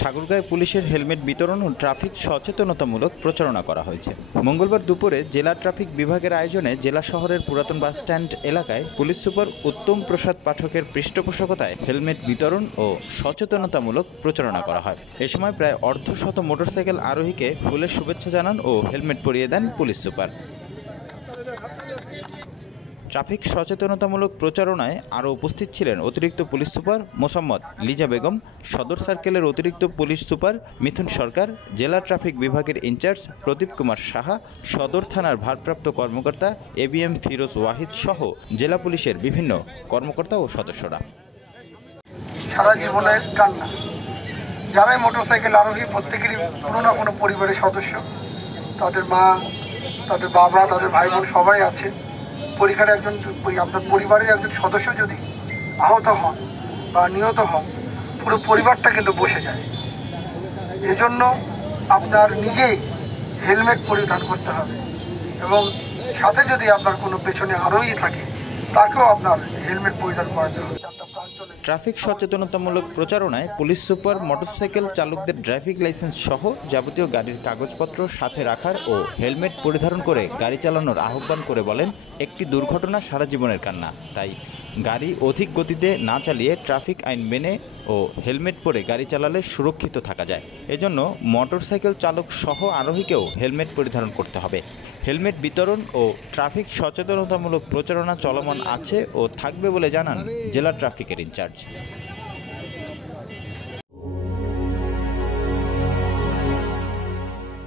ঠাকুরগাঁয়ে পুলিশের হেলমেট বিতরণ ও ট্রাফিক সচেতনতামূলক প্রচারণা করা হয়েছে। মঙ্গলবার দুপুরে জেলা ট্রাফিক বিভাগের আয়োজনে জেলা শহরের পুরাতন বাসস্ট্যান্ড এলাকায় পুলিশ সুপার উত্তম প্রসাদ পাঠকের পৃষ্ঠপোষকতায় হেলমেট বিতরণ ও সচেতনতামূলক প্রচারণা করা হয়। এ সময় প্রায় অর্ধশত মোটরসাইকেল আরোহীকে ফুলের শুভেচ্ছা জানান ও হেলমেট পরিয়ে দেন পুলিশ সুপার। ট্রাফিক সচেতনতামূলক প্রচারণায় আরও উপস্থিত ছিলেন অতিরিক্ত পুলিশ সুপার মোসাম্মদ লিজা বেগম, সদর সার্কেলের অতিরিক্ত পুলিশ সুপার মিথুন সরকার, জেলা ট্রাফিক বিভাগের ইনচার্জ প্রদীপ কুমার সাহা, সদর থানার ভারপ্রাপ্ত কর্মকর্তা এবিএম ফিরোজ ওয়াহিদ সহ জেলা পুলিশের বিভিন্ন কর্মকর্তা ও সদস্যরা। সারা জীবনের কান্না, যারাই মোটরসাইকেল আরোহী প্রত্যেকেরই কোনো না কোনো পরিবারের সদস্য, তাদের মা, তাদের বাবা, তাদের ভাই বোন সবাই আছে। পরীক্ষার একজন আপনার পরিবারের একজন সদস্য যদি আহত হন বা নিহত হন, পুরো পরিবারটা কিন্তু বসে যায়। এজন্য আপনার নিজেই হেলমেট পরিধান করতে হবে এবং সাথে যদি আপনার কোনো পেছনে আরোহী থাকে তাকেও আপনার হেলমেট পরিধান করাতে হবে। ট্রাফিক সচেতনতামূলক প্রচারণায় পুলিশ সুপার মোটরসাইকেল চালকদের ড্রাইভিং লাইসেন্স সহ যাবতীয় গাড়ির কাগজপত্র সাথে রাখার ও হেলমেট পরিধান করে গাড়ি চালানোর আহ্বান করে বলেন, একটি দুর্ঘটনা সারা জীবনের কান্না, তাই গাড়ি অধিক গতিতে না চালিয়ে ট্রাফিক আইন মেনে ও হেলমেট পরে গাড়ি চালালে সুরক্ষিত থাকা যায়। এজন্য মোটরসাইকেল চালক সহ আরোহীকেও হেলমেট পরিধান করতে হবে। হেলমেট বিতরণ ও ট্রাফিক সচেতনতামূলক প্রচারণা চলমান আছে ও থাকবে বলে জানান জেলা ট্রাফিকের ইনচার্জ।